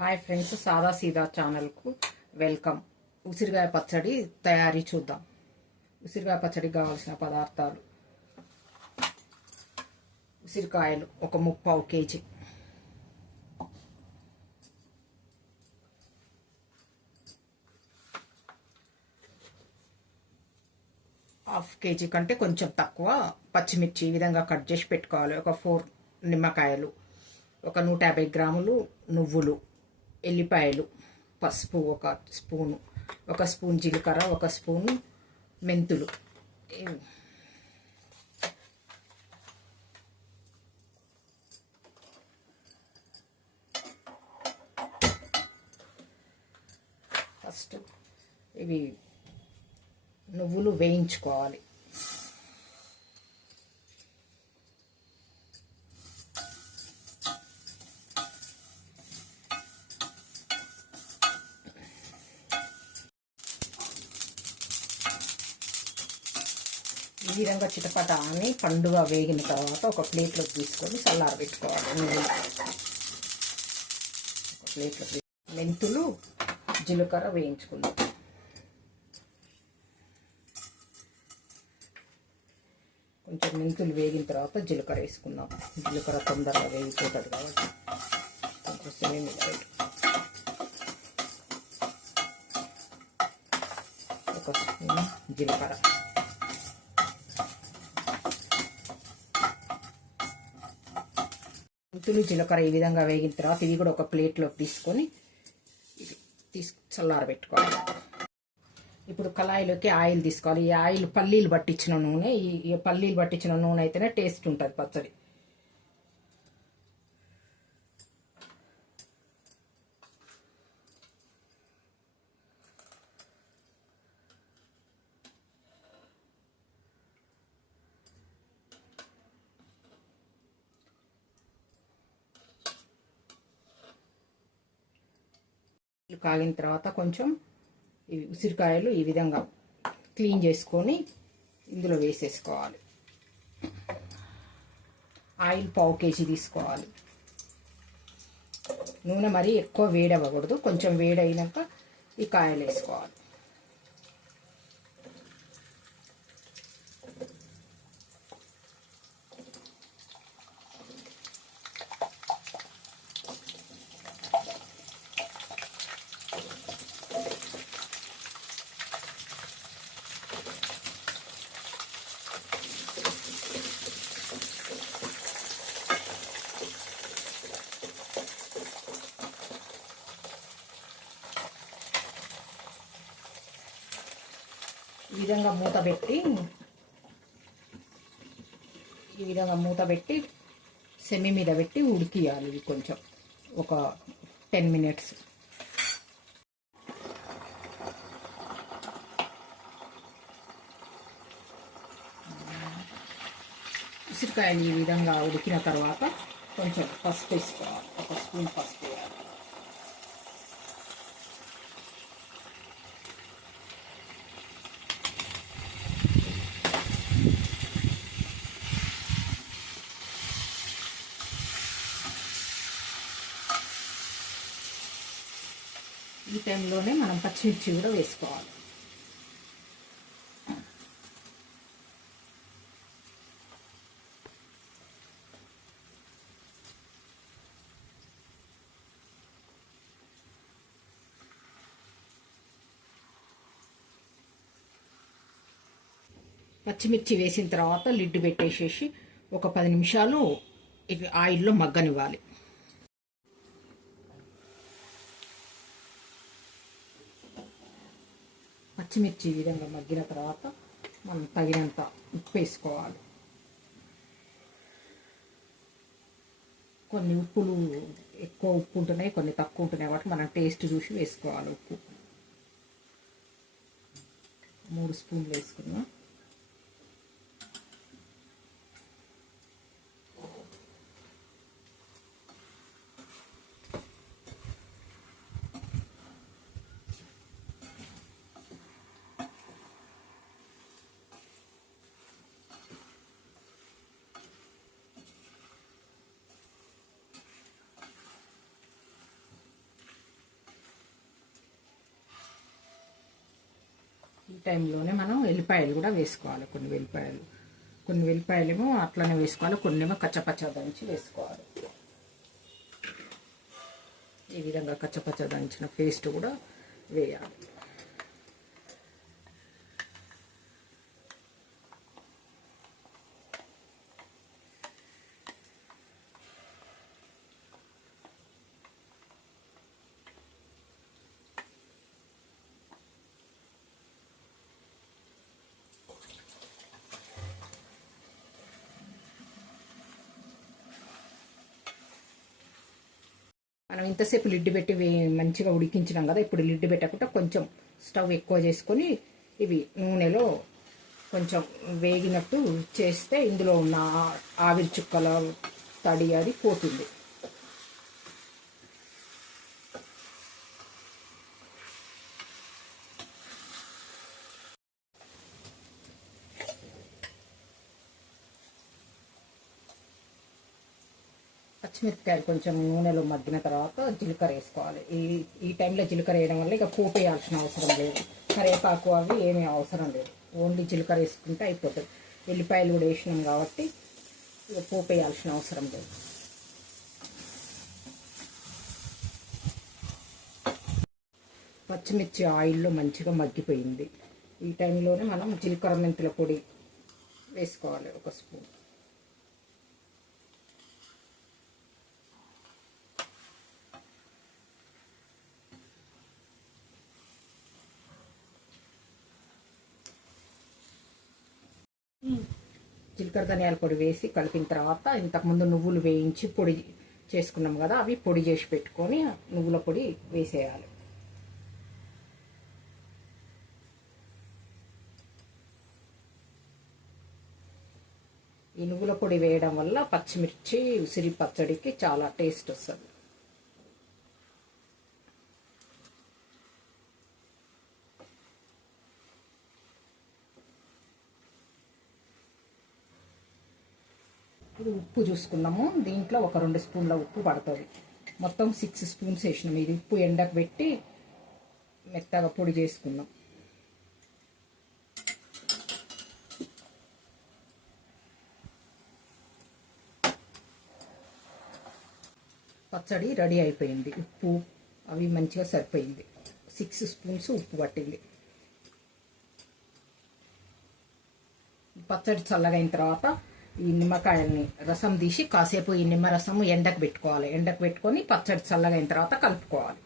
Hi friends సాదా సీదా ఛానల్కు వెల్కమ్. ఉసిరికాయ పచ్చడి తయారీ చూద్దాం. ఉసిరికాయ పచ్చడికి కావాల్సిన పదార్థాలు. ఉసిరికాయలు ఒక ముప్పావు కేజీ. హాఫ్ కేజీ కంటే కొంచెం తక్కువ పచ్చిమిర్చి ఈ విధంగా కట్ చేసి పెట్టుకోవాలి. ఒక ఫోర్ నిమ్మకాయలు ఒక నూట యాభై గ్రాములు నువ్వులు. ఎల్లిపాయలు పసుపు ఒక స్పూను ఒక స్పూన్ జీలకర్ర ఒక స్పూను మెంతులు. ఫస్ట్ ఇవి నువ్వులు వేయించుకోవాలి. ఈ విధంగా చిటపట అని పండుగ వేగిన తర్వాత ఒక ప్లేట్లోకి తీసుకొని చల్లార పెట్టుకోవాలి. ఒక ప్లేట్లో మెంతులు జీలకర్ర వేయించుకుందాం. కొంచెం మెంతులు వేగిన తర్వాత జీలకర్ర వేసుకుందాం. జీలకర్ర తొందరగా వేగిపోతుంది కాబట్టి కొంచెం ఒక స్పూన్ జీలకర్ర. మెంతులు జీలకర్ర ఈ విధంగా వేగిన తర్వాత ఇది కూడా ఒక ప్లేట్లోకి తీసుకొని ఇది తీసు చల్లారబెట్టుకోవాలి ఇప్పుడు కళాయిలోకి ఆయిల్ తీసుకోవాలి. ఈ ఆయిల్ పల్లీలు పట్టించిన నూనె ఈ ఈ పల్లీలు పట్టించిన నూనె అయితేనే టేస్ట్ ఉంటుంది పచ్చడి. కాగిన తర్వాత కొంచెం ఉసిరికాయలు ఈ విధంగా క్లీన్ చేసుకొని ఇందులో వేసేసుకోవాలి. ఆయిల్ పావు కేజీ తీసుకోవాలి. నూనె మరీ ఎక్కువ వేడవ్వకూడదు. కొంచెం వేడైనాక ఈ కాయలు వేసుకోవాలి విధంగా మూత పెట్టి ఈ విధంగా మూత పెట్టి సెమి మీద పెట్టి ఉడికియాలి ఇవి కొంచెం. ఒక టెన్ మినిట్స్. ఉసిరికాయలు ఈ విధంగా ఉడికిన తర్వాత కొంచెం పసుపు వేసుకోవాలి. ఒక స్పూన్ పసుపు వేయాలి. ఈ టైంలోనే మనం పచ్చిమిర్చి కూడా వేసుకోవాలి. పచ్చిమిర్చి వేసిన తర్వాత లిడ్ పెట్టేసేసి ఒక పది నిమిషాలు ఆయిల్లో మగ్గనివ్వాలి. పచ్చిమిర్చి ఈ విధంగా మగ్గిన తర్వాత మనం తగినంత ఉప్పు వేసుకోవాలి కొన్ని ఉప్పులు ఎక్కువ ఉప్పు ఉంటున్నాయి కొన్ని తక్కువ ఉంటున్నాయి కాబట్టి మనం టేస్ట్ చూసి వేసుకోవాలి ఉప్పు. మూడు స్పూన్లు వేసుకున్నాం. టైంలోనే మనం వెల్లిపాయలు కూడా వేసుకోవాలి. కొన్ని వెల్లిపాయలు. కొన్ని వెల్లిపాయలేమో అట్లనే వేసుకోవాలి. కొన్ని ఏమో కచ్చపచ్చ దంచి వేసుకోవాలి. ఈ విధంగా కచ్చపచ్చ దంచిన పేస్ట్ కూడా వేయాలి. మనం ఇంతసేపు లిడ్ పెట్టి వే- మంచిగా ఉడికించినాం కదా ఇప్పుడు లిడ్ పెట్టకుండా కొంచెం స్టవ్ ఎక్కువ చేసుకొని ఇవి నూనెలో కొంచెం వేగినట్టు చేస్తే ఇందులో ఉన్న ఆవిరి చుక్కల తడి అది పోతుంది. పచ్చిమిరపకాయలు కొంచెం నూనెలో మగ్గిన తర్వాత జీలకర్ర వేసుకోవాలి. ఈ ఈ టైంలో జీలకర్ర వేయడం వల్ల ఇక పోపు వేయాల్సిన అవసరం లేదు. కరివేపాకు అవి ఏమీ అవసరం లేదు. ఓన్లీ జీలకర్ర వేసుకుంటే అయిపోతుంది. ఎల్లిపాయలు కూడా వేసినాం కాబట్టి ఇక పోపు వేయాల్సిన అవసరం లేదు. పచ్చిమిర్చి ఆయిల్లో మంచిగా మగ్గిపోయింది. ఈ టైంలోనే మనం జీలకర్ర మెంతుల పొడి వేసుకోవాలి ఒక స్పూన్. జీలకర్ర ధనియాల పొడి వేసి కలిపిన తర్వాత ఇంతకుముందు నువ్వులు వేయించి పొడి చేసుకున్నాం కదా అవి పొడి చేసి పెట్టుకొని నువ్వుల పొడి వేసేయాలి. ఈ నువ్వుల పొడి వేయడం వల్ల పచ్చిమిర్చి ఉసిరి పచ్చడికి చాలా టేస్ట్ వస్తుంది. ఇప్పుడు ఉప్పు చూసుకున్నాము. దీంట్లో ఒక రెండు స్పూన్ల ఉప్పు పడుతుంది. మొత్తం సిక్స్ స్పూన్స్ వేసినాం. ఇది ఉప్పు ఎండకు పెట్టి మెత్తగా పొడి చేసుకున్నాం. పచ్చడి రెడీ అయిపోయింది. ఉప్పు అవి మంచిగా సరిపోయింది. సిక్స్ స్పూన్స్ ఉప్పు పట్టింది. పచ్చడి చల్లగైన తర్వాత ఈ నిమ్మకాయల్ని రసం తీసి కాసేపు ఈ నిమ్మరసము ఎండకు పెట్టుకోవాలి. ఎండకు పెట్టుకొని పచ్చడి చల్లగైన తర్వాత కలుపుకోవాలి.